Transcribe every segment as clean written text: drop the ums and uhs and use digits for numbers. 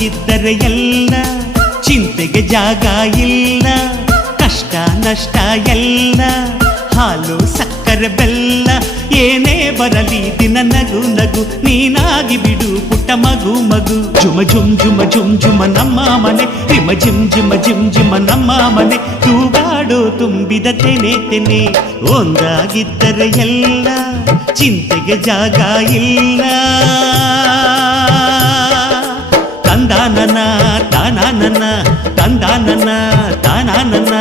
ಒಂದಾಗಿದ್ದರೆ ಎಲ್ಲ ಚಿಂತೆಗೆ ಜಾಗ ಇಲ್ಲ, ಕಷ್ಟ ನಷ್ಟ ಎಲ್ಲ ಹಾಲು ಸಕ್ಕರೆ ಬೆಲ್ಲ ಏನೇ ಬರಲಿ ದಿನ ನಗು ನಗು ನೀನಾಗಿ ಬಿಡು ಪುಟ್ಟ ಮಗು ಮಗು. ಜುಮ ಜುಮ್ ಜುಮ ಜುಮ್ ಜುಮ ನಮ್ಮ ಮನೆ, ರಿಮ ಜಿಮ್ ಜಿಮ ಜಿಮ್ ಜಿಮ ನಮ್ಮ ಮನೆ, ತೂಗಾಡೋ ತುಂಬಿದ ತೆನೆ ತೆನೆ. ಒಂದಾಗಿದ್ದರೆ ಎಲ್ಲ ಚಿಂತೆಗೆ ಜಾಗ ಇಲ್ಲ. ತಂದಾನನ ತಾನಾನನ ತಂದಾನನ ತಾನಾನನ.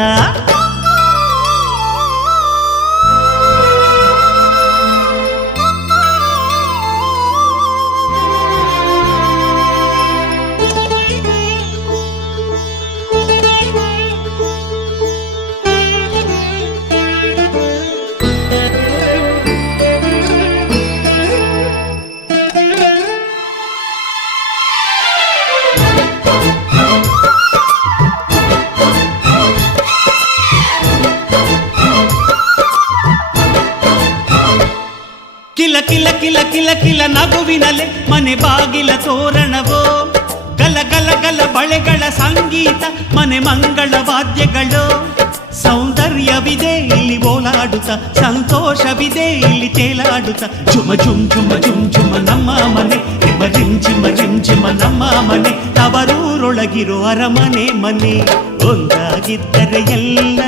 ಕಿಲ ಕಿಲ ಕಿಲ ಕಿಲ ಕಿಲ ನಗುವಿನಲೆ ಮನೆ ಬಾಗಿಲ ತೋರಣವೋ, ಗಲ ಗಲ ಗಲ ಬಳೆಗಳ ಸಂಗೀತ ಮನೆ ಮಂಗಳ ವಾದ್ಯಗಳು. ಸೌಂದರ್ಯವಿದೆ ಇಲ್ಲಿ ಓಲಾಡುತ್ತ, ಸಂತೋಷವಿದೆ ಇಲ್ಲಿ ತೇಲಾಡುತ್ತ. ಜುಮ ಜುಮ್ ಜುಮ ಜುಮ್ ಜುಮ ನಮ್ಮ ಮನೆ, ರಿಮ ರಿಮ್ ಜಿಮ ರಿಮ್ ಜಿಮ ನಮ್ಮ ಮನೆ, ತವರೂರೊಳಗಿರೋ ಅರಮನೆ ಮನೆ. ಒಂದಾಗಿದ್ದರೆ ಎಲ್ಲ